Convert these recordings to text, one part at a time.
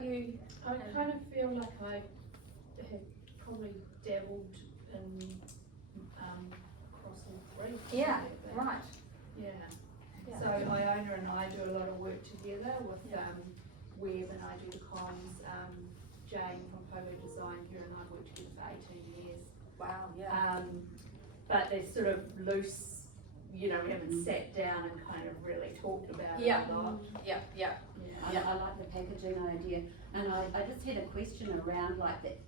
about you? I kind of feel like I have probably dabbled in across all three. Yeah, right. Yeah. Yeah. So my owner and I do a lot of work together with Web, and I do the comms. Jane from Polo Design, her and I have worked together for 18 years. Wow, yeah. But they're sort of loose, we haven't sat down and kind of really talked about it a lot. Yeah. I like the packaging idea, and I just had a question around like that.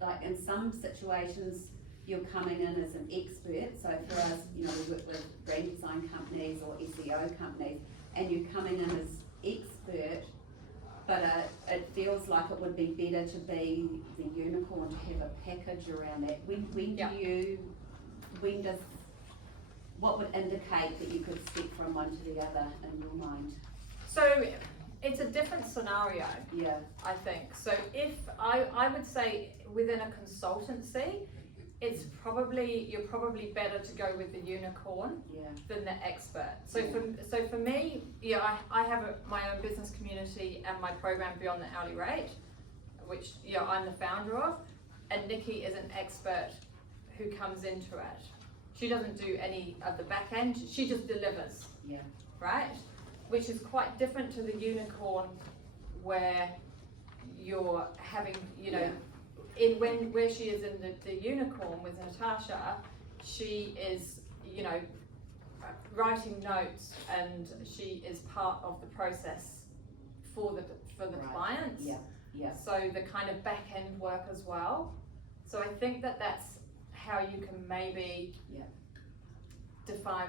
Like in some situations, you're coming in as an expert. So for us, we work with brand design companies or SEO companies, and you're coming in as expert. But it feels like it would be better to be the unicorn, to have a package around that. What would indicate that you could step from one to the other in your mind? So it's a different scenario. Yeah. I think. So if I would say within a consultancy, you're probably better to go with the unicorn than the expert. So for me, I have my own business community and my program Beyond the Hourly Rate, which I'm the founder of, and Nikki is an expert who comes into it. She doesn't do any of the back end, she just delivers. Yeah. Right? Which is quite different to the unicorn, where you're having, where she is in the unicorn with Natasha, she is, writing notes, and she is part of the process for the clients. Yeah. So the kind of back end work as well. So I think that's how you can maybe define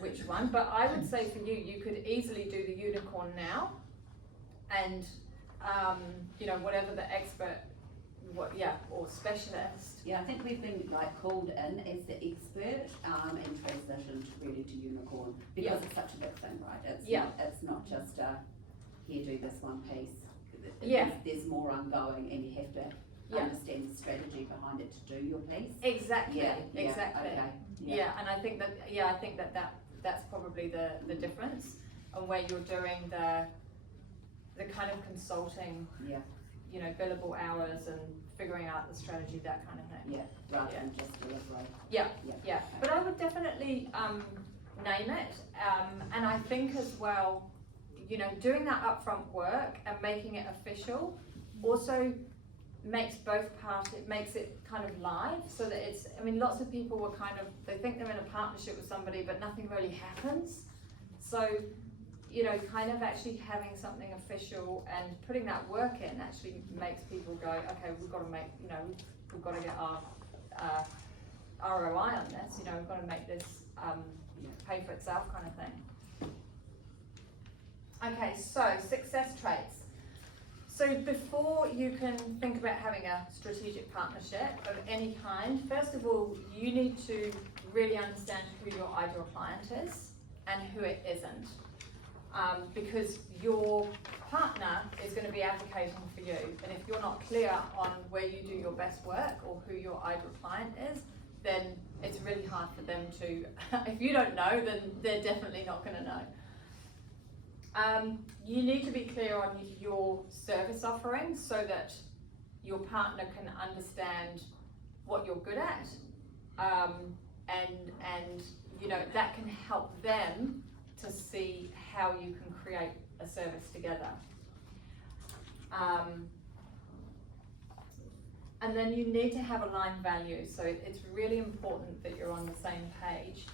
which one. But I would say for you could easily do the unicorn now, and whatever the expert, or specialist. Yeah, I think we've been called in as the expert and transitioned really to unicorn, because it's such a big thing, right? It's not just here, do this one piece. There's more ongoing, and you have to understand the strategy behind it to do your piece. Exactly. Exactly. Okay. And I think that's probably the difference, and where you're doing the kind of consulting, billable hours and figuring out the strategy, that kind of thing. Rather than just delivery. Okay. But I would definitely name it, and I think as well, doing that upfront work and making it official also makes both parties, it makes it kind of live, so that it's, lots of people were they think they're in a partnership with somebody, but nothing really happens. So, kind of actually having something official and putting that work in actually makes people go, okay, we've got to make, we've got to get our ROI on this, we've got to make this pay for itself, kind of thing. Okay, so success traits. So before you can think about having a strategic partnership of any kind, first of all, you need to really understand who your ideal client is and who it isn't. Because your partner is going to be advocating for you, and if you're not clear on where you do your best work or who your ideal client is, then it's really hard for them to, if you don't know, then they're definitely not going to know. You need to be clear on your service offering so that your partner can understand what you're good at, and that can help them to see how you can create a service together. And then you need to have aligned values, so it's really important that you're on the same page,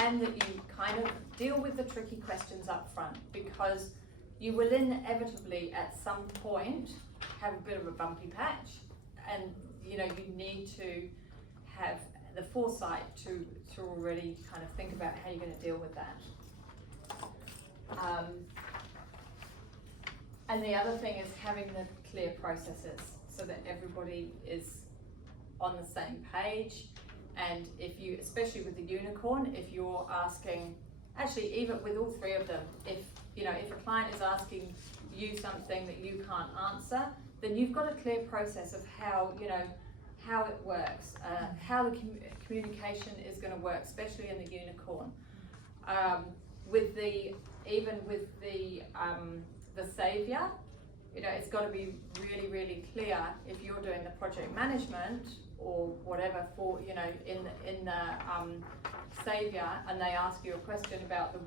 and that you kind of deal with the tricky questions up front, because you will inevitably at some point have a bit of a bumpy patch, and you need to have the foresight to already kind of think about how you're going to deal with that. And the other thing is having the clear processes so that everybody is on the same page. And if you, especially with the unicorn, if you're asking, actually even with all three of them, if a client is asking you something that you can't answer, then you've got a clear process of how it works, how the communication is going to work, especially in the unicorn. With the the saviour. You know, it's got to be really, really clear if you're doing the project management or whatever for, you know, in the saviour, and they ask you a question about the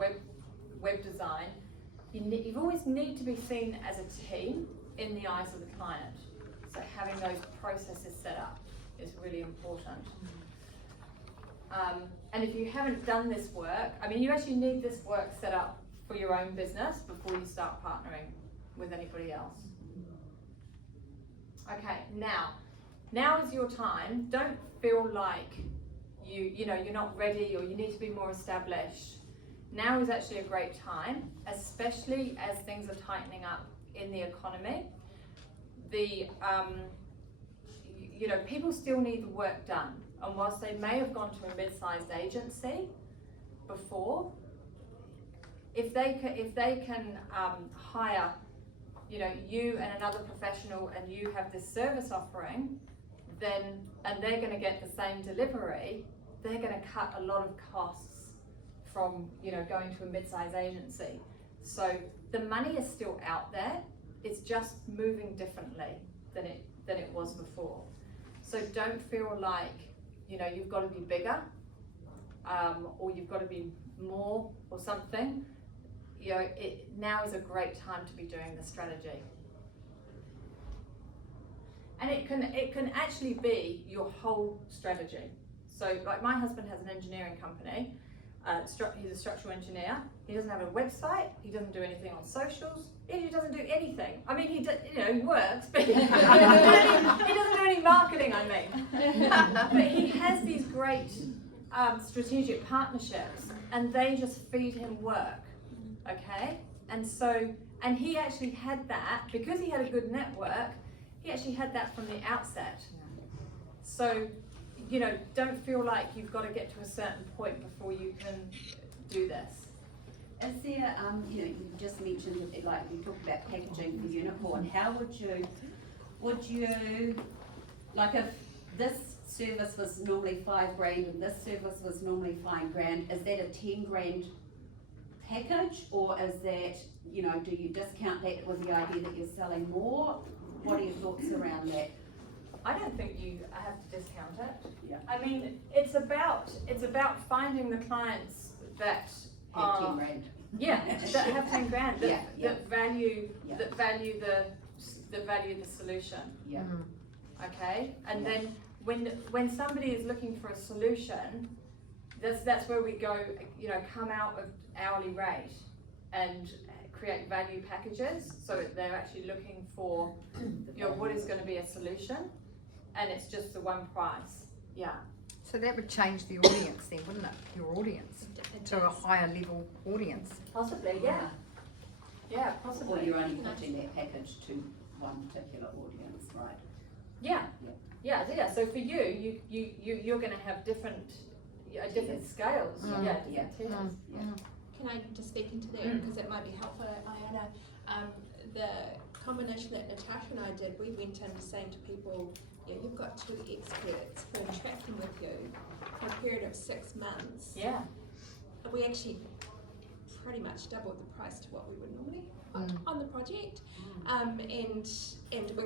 web design, you always need to be seen as a team in the eyes of the client. So having those processes set up is really important. And if you haven't done this work, I mean, you actually need this work set up for your own business before you start partnering with anybody else. Okay, now is your time. Don't feel like you know, you're not ready or you need to be more established. Now is actually a great time, especially as things are tightening up in the economy. You know, people still need the work done, and whilst they may have gone to a mid-sized agency before, if they can hire, you know, you and another professional, and you have this service offering, then, and they're going to get the same delivery, they're going to cut a lot of costs from, you know, going to a mid-sized agency. So the money is still out there. It's just moving differently than it was before. So don't feel like, you know, you've got to be bigger, or you've got to be more or something. You know, now is a great time to be doing this strategy. And it can actually be your whole strategy. So like my husband has an engineering company, he's a structural engineer. He doesn't have a website, he doesn't do anything on socials, he doesn't do anything. I mean, he works, but he doesn't do any marketing, I mean. But he has these great strategic partnerships, and they just feed him work, okay? And so, and he actually had that, because he had a good network, he actually had that from the outset. So, you know, don't feel like you've got to get to a certain point before you can do this. Is there, you know, you just mentioned, like, you talked about packaging for Unicorn. How would you, like, if this service was normally $5,000 and this service was normally $5,000, is that a $10,000 package, or is that, you know, do you discount that with the idea that you're selling more? What are your thoughts around that? I don't think you have to discount it. Yeah. I mean, it's about finding the clients that are, $10,000. yeah, that have $10,000, that value Yeah. that value the solution. Yeah. Okay, and Yeah. then when somebody is looking for a solution, that's where we go. You know, come out of hourly rate and create value packages, so they're actually looking for, you know, what is going to be a solution, and it's just the one price. Yeah. So that would change the audience then, wouldn't it? Your audience to a higher level audience. Possibly, yeah. Yeah, Or possibly. you're only pitching that package to one particular audience, right? Yeah. Yeah. Yeah. So for you're going to have different scales. Mm. Yeah, Yeah. different tiers. Yeah. Can I just speak into that, because it might be helpful, Ayana? The combination that Natasha and I did, we went in saying to people, yeah, you've got 2 experts who are tracking with you for a period of 6 months. Yeah. We actually pretty much doubled the price to what we would normally put on the project. And we,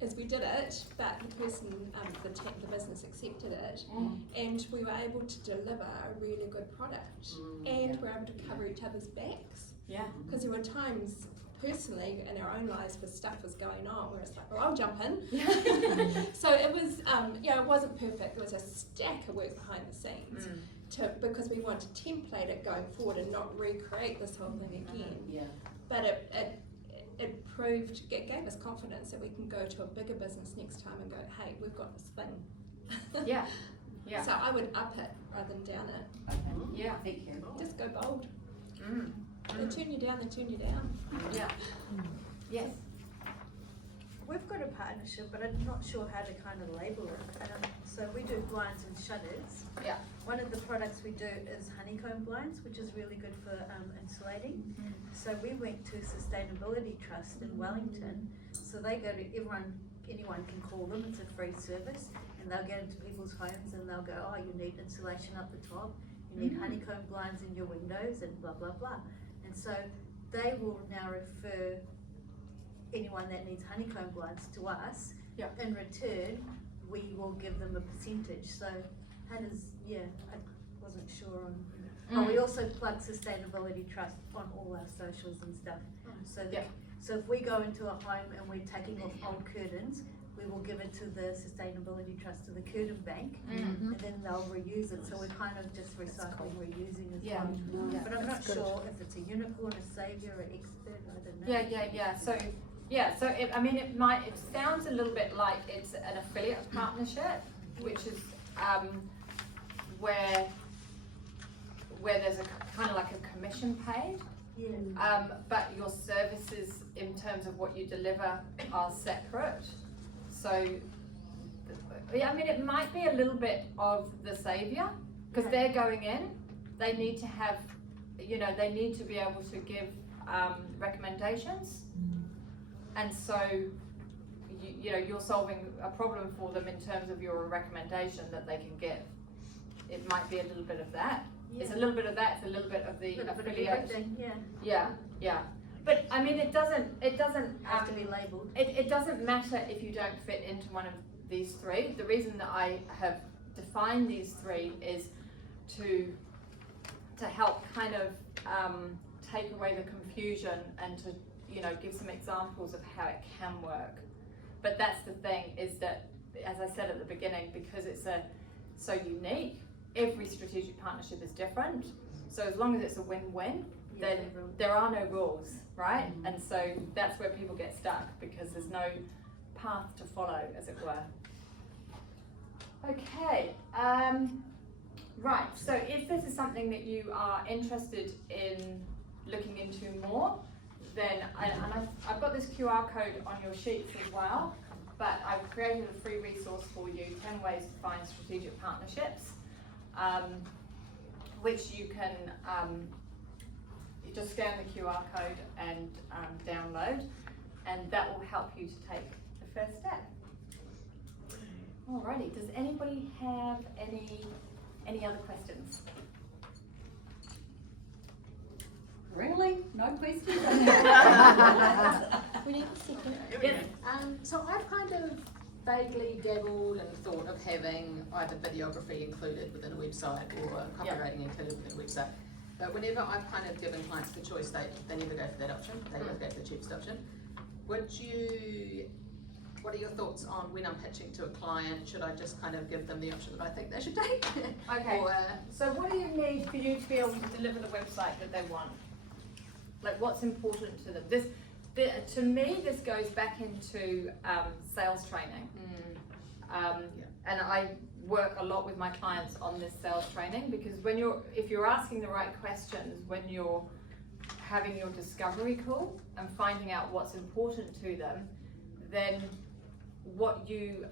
as we did it, but the person, the business accepted it, and we were able to deliver a really good product, and we're able to cover each other's backs. Yeah. Because there were times, personally, in our own lives, where stuff was going on, where it's like, well, I'll jump in. So it was, it wasn't perfect. There was a stack of work behind the scenes, because we want to template it going forward and not recreate this whole thing again. Yeah. But it gave us confidence that we can go to a bigger business next time and go, hey, we've got this thing. Yeah. Yeah. So I would up it rather than down it. Okay. Yeah. Thank you. Just go bold. Mm. They turn you down, they turn you down. Yeah. Yes. We've got a partnership, but I'm not sure how to kind of label it. So we do blinds and shutters. Yeah. One of the products we do is honeycomb blinds, which is really good for insulating. So we went to Sustainability Trust in Wellington. So they go to anyone can call them, it's a free service, and they'll get into people's homes and they'll go, oh, you need insulation up the top, you need honeycomb blinds in your windows, and blah, blah, blah. And so they will now refer anyone that needs honeycomb blinds to us. Yeah. In return, we will give them a percentage, so how does, I wasn't sure on. Oh, we also plug Sustainability Trust on all our socials and stuff, so Yeah. so if we go into a home and we're taking off old curtains, we will give it to the Sustainability Trust, to the curtain bank, and then they'll reuse it, so we're kind of just recycling, reusing as Yeah. well. But I'm not That's good. sure if it's a unicorn, a saviour, or expert, I don't know. Yeah. So it sounds a little bit like it's an affiliate partnership, which is where there's a kind of like a commission paid. Yeah. But your services in terms of what you deliver are separate. So, it might be a little bit of the saviour, because they're going in, they need to have, they need to be able to give recommendations. And so, you're solving a problem for them in terms of your recommendation that they can give. It might be a little bit of that. It's a little bit of that, it's a little bit of the affiliate. Yeah. But it doesn't Have to be labelled. it doesn't matter if you don't fit into one of these three. The reason that I have defined these three is to help kind of take away the confusion and to give some examples of how it can work. But that's the thing, is that, as I said at the beginning, because it's so unique, every strategic partnership is different. So as long as it's a win-win, then there are no rules, right? And so that's where people get stuck, because there's no path to follow, as it were. Okay, right, so if this is something that you are interested in looking into more, then, I've got this QR code on your sheets as well, but I've created a free resource for you, 10 ways to find strategic partnerships, which you can you just scan the QR code and download, and that will help you to take the first step. Alrighty, does anybody have any other questions? Really? No questions? We need a second. Yes. So I've kind of vaguely dabbled and thought of having either videography included within a website or copywriting included within a website. But whenever I've kind of given clients the choice, they never go for that option. They always go for the cheapest option. What are your thoughts on when I'm pitching to a client? Should I just kind of give them the option that I think they should take? Okay. Or, So what do you need for you to be able to deliver the website that they want? Like, what's important to them? To me, this goes back into sales training. And I work a lot with my clients on this sales training, because if you're asking the right questions when you're having your discovery call and finding out what's important to them, then what you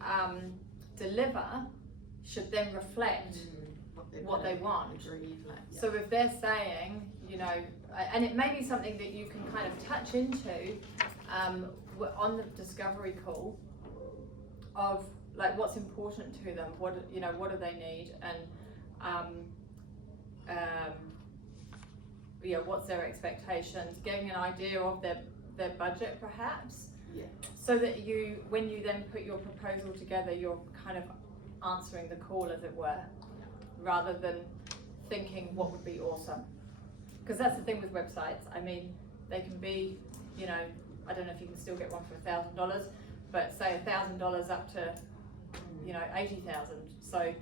deliver should then reflect what they want. So if they're saying, and it may be something that you can kind of touch into on the discovery call of like what's important to them, what do they need, and what's their expectations, getting an idea of their budget perhaps. So that when you then put your proposal together, you're kind of answering the call, as it were, rather than thinking what would be awesome. Because that's the thing with websites. They can be, I don't know if you can still get one for $1,000, but say $1,000 up to, 80,000. So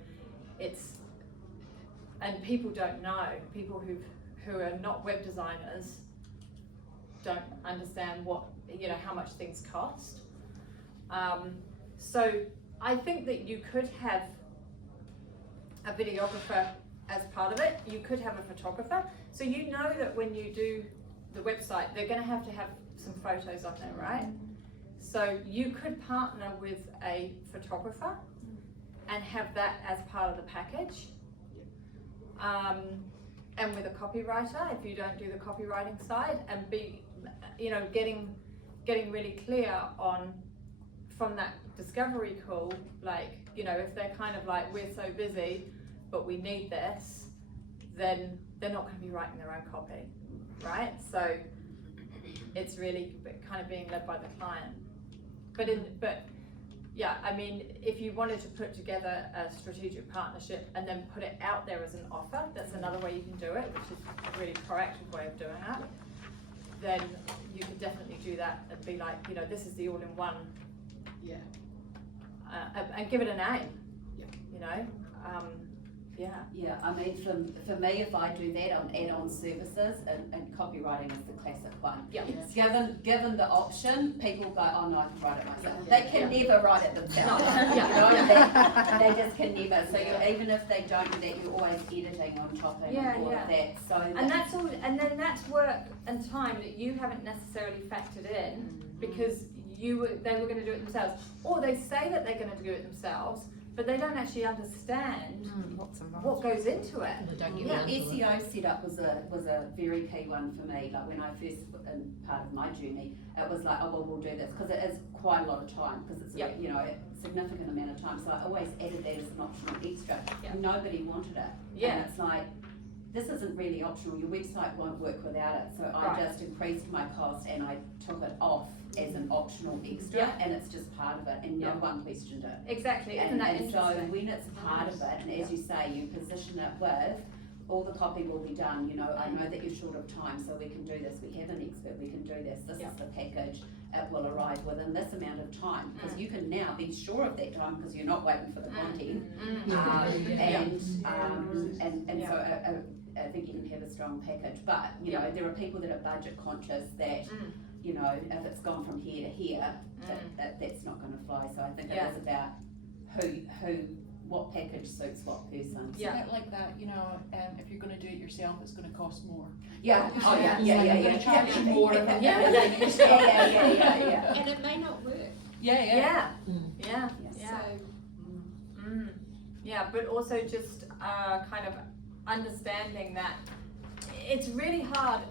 and people don't know. People who are not web designers don't understand how much things cost. So I think that you could have a videographer as part of it. You could have a photographer. So that when you do the website, they're going to have some photos on there, right? So you could partner with a photographer and have that as part of the package. And with a copywriter, if you don't do the copywriting side, and be, getting really clear on, from that discovery call, like, if they're kind of like, we're so busy, but we need this, then they're not going to be writing their own copy, right? So it's really kind of being led by the client. But yeah, I mean, if you wanted to put together a strategic partnership and then put it out there as an offer, that's another way you can do it, which is a really proactive way of doing it. Then you could definitely do that and be like, you know, this is the all-in-one, Yeah. and give it a name. Yeah. You know, yeah. Yeah, I mean, for me, if I do that on add-on services, and copywriting is the classic one. Yeah. Given the option, people go, oh no, I can write it myself. Yeah. They can never write it themselves. Yeah. You know, they just can never. So even if they don't do that, you're always editing on top of all of that. So And that's all, and then that's work and time that you haven't necessarily factored in because they were going to do it themselves, or they say that they're going to do it themselves, but they don't actually understand What's involved? what goes into it. They don't get yeah, around to it. SEO setup was a very key one for me. Like when I first, in part of my journey, it was like, oh well, we'll do this because it is quite a lot of time because it's a, you know, a significant amount of time. So I always added that as an optional extra. Yeah. Nobody wanted it. Yeah. And it's like, this isn't really optional. Your website won't work without it. So I just increased my cost and I took it off as an optional extra, and it's just part of it, and no one questioned it. Exactly, And, isn't that and so interesting? when it's part of it, and as you say, you position it with, all the copy will be done, you know, I know that you're short of time, so we can do this, we have an expert, we can do this, this is the package, it will arrive within this amount of time, because you can now be sure of that time, because you're not waiting for the content. So I think you can have a strong package, but, you know, there are people that are budget conscious that, you know, if it's gone from here to here, that's not going to fly. So I think it is about what package suits what person. It's a bit like that, you know, if you're going to do it yourself, it's going to cost more. Yeah. Oh yeah. I'm going to charge you more. Yeah. And it may not work. Yeah, So, yeah, but also just kind of understanding that it's really hard.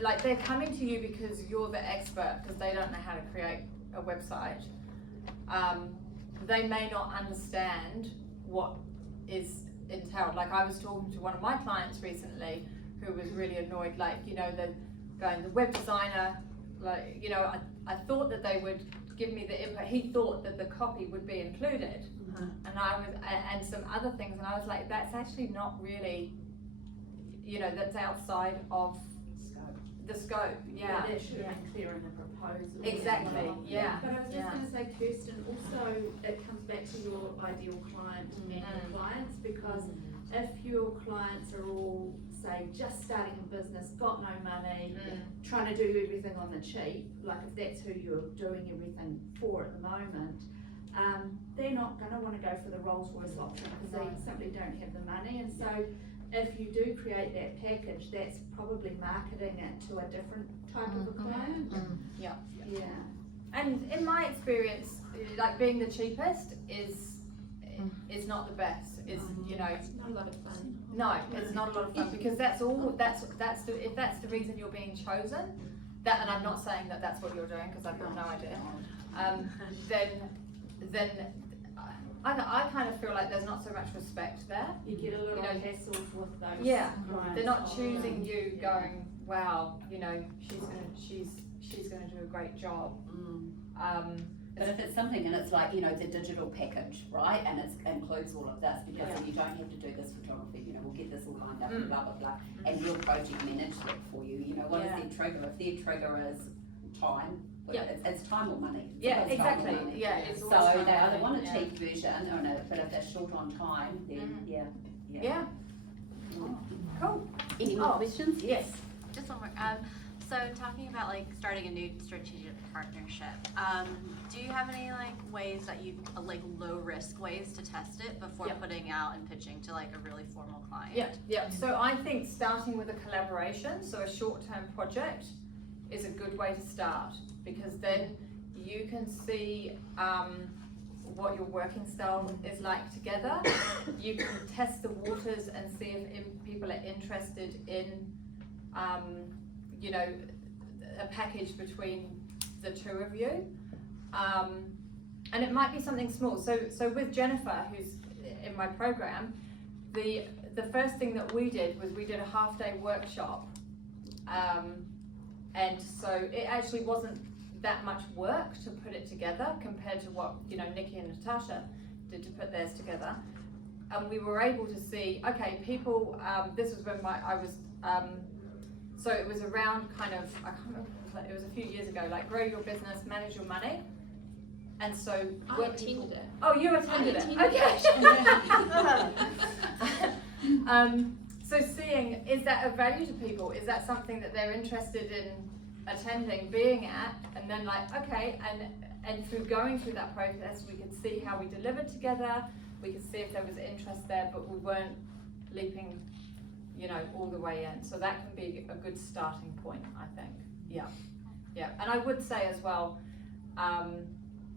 Like they're coming to you because you're the expert, because they don't know how to create a website. They may not understand what is entailed. Like I was talking to one of my clients recently who was really annoyed, like, you know, the web designer, like, you know, I thought that they would give me the input. He thought that the copy would be included, and and some other things, and I was like, that's actually not really, you know, that's outside of the scope. Yeah. That should have been clear in the proposal. Exactly. Yeah. But I was just going to say, Kirsten, also it comes back to your ideal client and your clients, because if your clients are all, say, just starting a business, got no money, trying to do everything on the cheap, like if that's who you're doing everything for at the moment, they're not going to want to go for the Rolls-Royce option because they simply don't have the money. And so if you do create that package, that's probably marketing it to a different type of a client. Yeah. Yeah. And in my experience, like being the cheapest is not the best. Is, you know, it's not a lot of fun. no, it's not a lot of fun, because that's if that's the reason you're being chosen, that, and I'm not saying that that's what you're doing because I've got no idea. Then I kind of feel like there's not so much respect there. You get a little You know, hassles with those clients. They're not choosing you going, wow, you know, she's gonna do a great job. But if it's something and it's like, you know, the digital package, right, and it includes all of this, because then you don't have to do this photography, you know, we'll get this all lined up and blah, blah, blah, and we'll project manage that for you, you know, what is their trigger? If their trigger is time, it's time or money. It's always time or money. It's So always they either time want a or money. cheap version, or no, but if they're short on time, then Yeah. Cool. Any more questions? Yes. Just one more. So talking about like starting a new strategic partnership, do you have any like ways that you like low risk ways to test it before putting out and pitching to like a really formal client? Yeah. So I think starting with a collaboration, so a short-term project, is a good way to start, because then you can see what your working style is like together. You can test the waters and see if people are interested in, you know, a package between the two of you. And it might be something small. So with Jennifer, who's in my program, the first thing that we did was we did a half-day workshop And so it actually wasn't that much work to put it together compared to what, you know, Nikki and Natasha did to put theirs together. And we were able to see, okay, people, this was when so it was around kind of, I can't remember, it was a few years ago, like grow your business, manage your money. And so I attended it. Oh, you attended it, okay. So seeing, is that of value to people? Is that something that they're interested in attending, being at? And then like, okay, and through going through that process, we could see how we delivered together, we could see if there was interest there, but we weren't leaping, you know, all the way in. So that can be a good starting point, I think. Yeah, yeah. And I would say as well,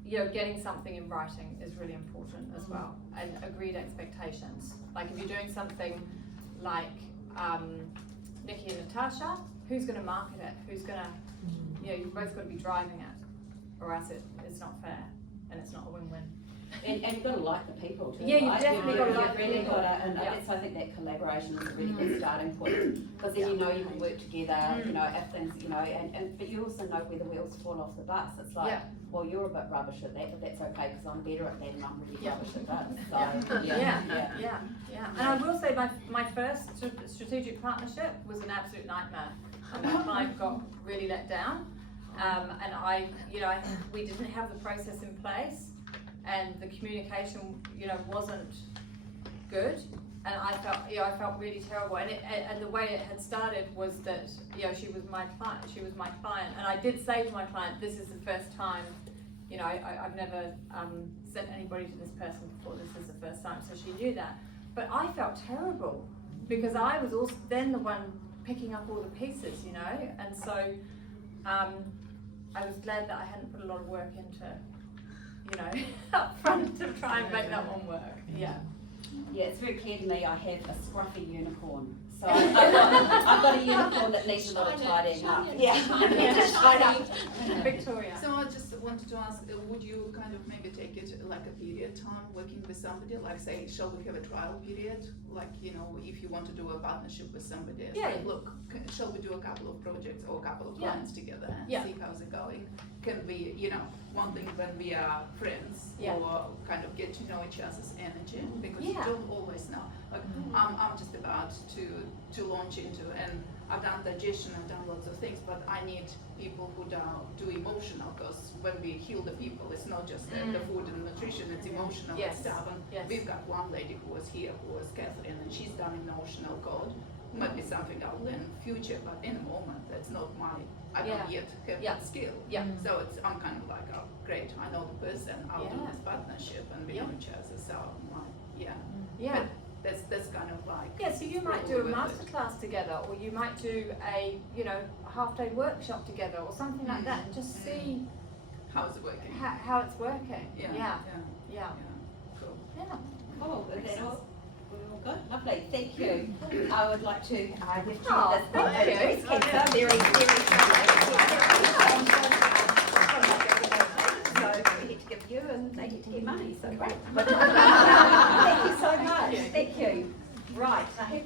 you know, getting something in writing is really important as well, and agreed expectations. Like if you're doing something like Nikki and Natasha, who's going to market it? Who's going to, you know, you've both got to be driving it, or else it's not fair and it's not a win-win. And you've got to like the people too. Yeah, you've right? definitely got to like the really people. got to, and Yeah. I guess I think that collaboration is a really good starting point, because then you know you can work together, you know, if things, you know, and but you also know where the wheels fall off the bus. It's like, Yeah. well, you're a bit rubbish at that, but that's okay because I'm better at that and I'm really Yeah. rubbish at that. So, Yeah. And I will say my first strategic partnership was an absolute nightmare. And my client got really let down. And we didn't have the process in place, and the communication, you know, wasn't good. And I felt really terrible. And the way it had started was that, you know, she was my client. And I did say to my client, this is the first time, you know, I've never sent anybody to this person before. This is the first time. So she knew that. But I felt terrible because I was also then the one picking up all the pieces, you know. And so I was glad that I hadn't put a lot of work into, you know, up front to try and make that one work. Yeah. Yeah, it's very clear to me I have a scruffy unicorn. So I've got a unicorn that needs a lot of tidying up. Victoria. So I just wanted to ask, would you kind of maybe take it like a period time working with somebody? Like say, shall we have a trial period? Like, you know, if you want to do a partnership with somebody, it's like, look, shall we do a couple of projects or a couple of clients together and see how's it going? Can we, you know, one thing when we are friends or kind of get to know each other's energy, because you don't always know. Like I'm just about to launch into, and I've done digestion, I've done lots of things, but I need people who do emotional, because when we heal the people, it's not just the food and nutrition, it's emotional stuff. And we've got one lady who was here, who was Catherine, and she's done emotional code. Might be something I'll learn in the future, but in the moment, that's not I don't yet have that skill. So I'm kind of like, oh, great, I know the person, I'll do this partnership, and we know each other. So I'm like, but that's kind of like. So you might do a masterclass together, or you might do a, you know, half-day workshop together, or something like that, and just see how's it working. How it's working. Yeah. Cool. Yeah. Oh, that's all. We're all good. Lovely. Thank you. I would like to give you this. Thank you. Very, very so we get to give you and they get to get money, so great. Thank you so much. Thank you. Right, I have